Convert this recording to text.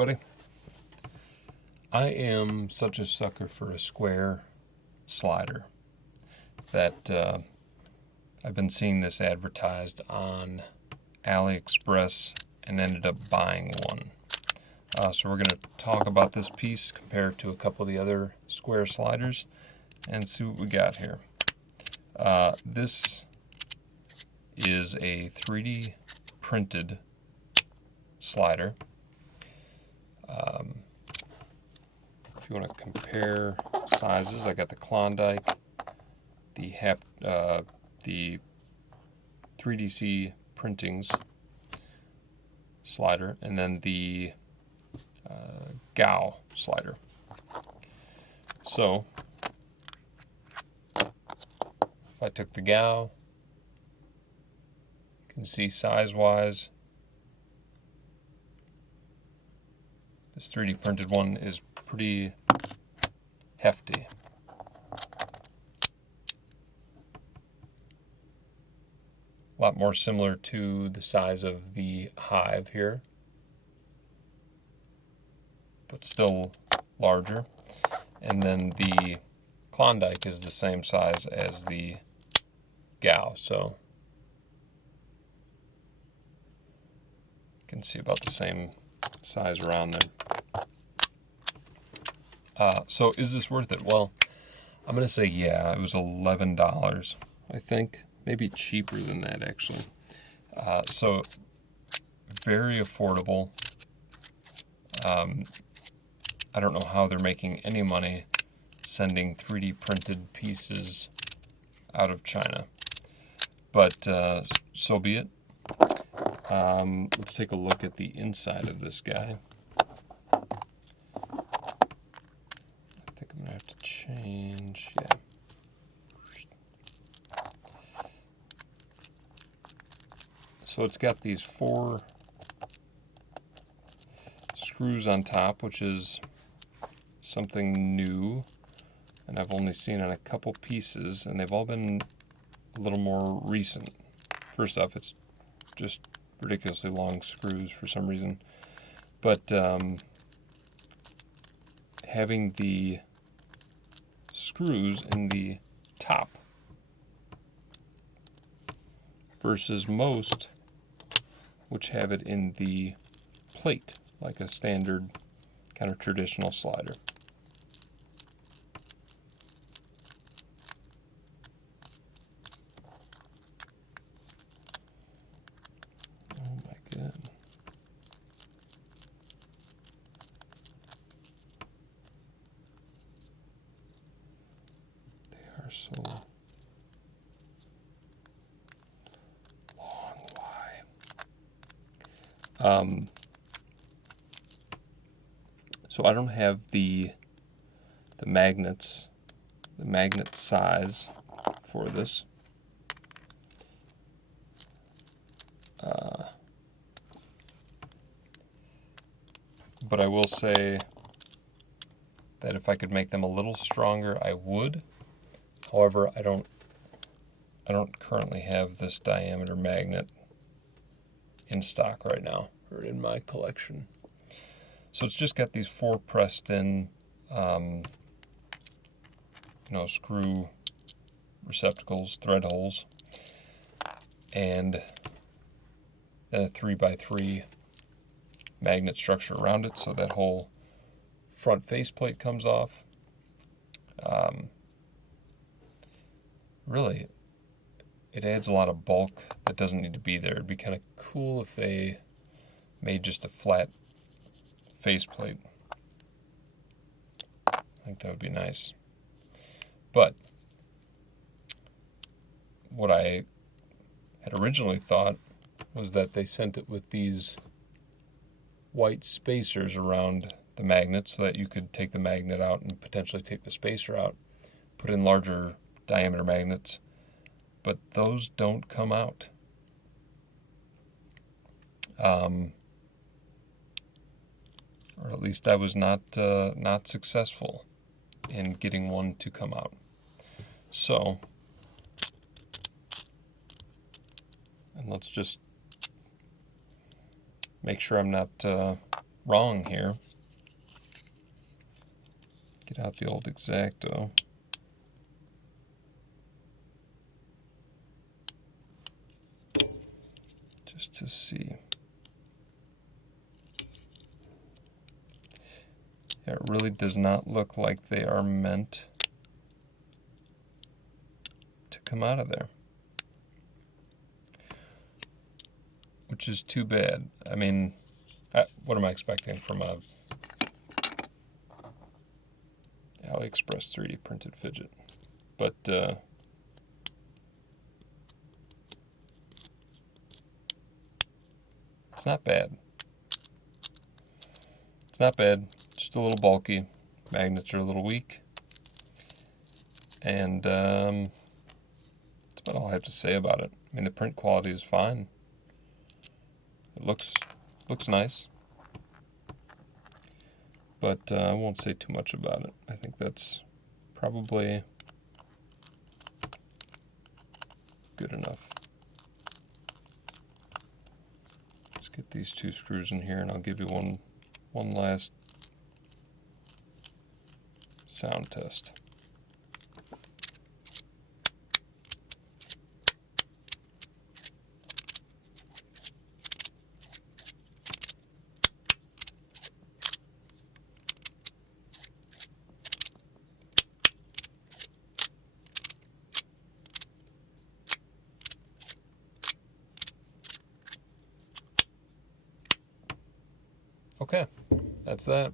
everybody. I am such a sucker for a square slider that I've been seeing this advertised on AliExpress and ended up buying one. So we're going to talk about this piece compared to a couple of the other square sliders and see what we got here. This is a 3D printed slider. If you want to compare sizes, I got the Klondike, the 3DC Printings slider, and then the Gao slider. So, if I took the Gao, you can see size-wise, this 3D printed one is pretty hefty. A lot more similar to the size of the Hive here, but still larger. And then the Klondike is the same size as the Gao, so you can see about the same size around them. So is this worth it? Well, I'm going to say yeah. It was $11, I think. Maybe cheaper than that, actually. So very affordable. I don't know how they're making any money sending 3D printed pieces out of China. But so be it. Let's take a look at the inside of this guy. I think I'm going to have to change. Yeah. So it's got these 4 screws on top, which is something new, and I've only seen on a couple pieces, and they've all been a little more recent. First off, it's just ridiculously long screws for some reason, but having the screws in the top versus most which have it in the plate, like a standard kind of traditional slider. Oh my god. They are so long. Why? So I don't have the magnets, the magnet size for this. But I will say that if I could make them a little stronger, I would. However, I don't currently have this diameter magnet in stock right now, or in my collection. So it's just got these 4 pressed in, screw receptacles, thread holes, and then a 3x3 magnet structure around it, so that whole front faceplate comes off. Really, it adds a lot of bulk that doesn't need to be there. It'd be kind of cool if they made just a flat faceplate. I think that would be nice. But what I had originally thought was that they sent it with these white spacers around the magnet so that you could take the magnet out and potentially take the spacer out, put in larger diameter magnets, but those don't come out. Or at least I was not successful in getting one to come out. So, and let's just make sure I'm not wrong here. Get out the old X-Acto. Just to see. It really does not look like they are meant to come out of there. Which is too bad. I mean, what am I expecting from a AliExpress 3D printed fidget? But it's not bad. It's not bad. Just a little bulky. Magnets are a little weak. And that's about all I have to say about it. I mean, the print quality is fine. It looks nice. But I won't say too much about it. I think that's probably good enough. Let's get these 2 screws in here, and I'll give you one last sound test. Okay, that's that.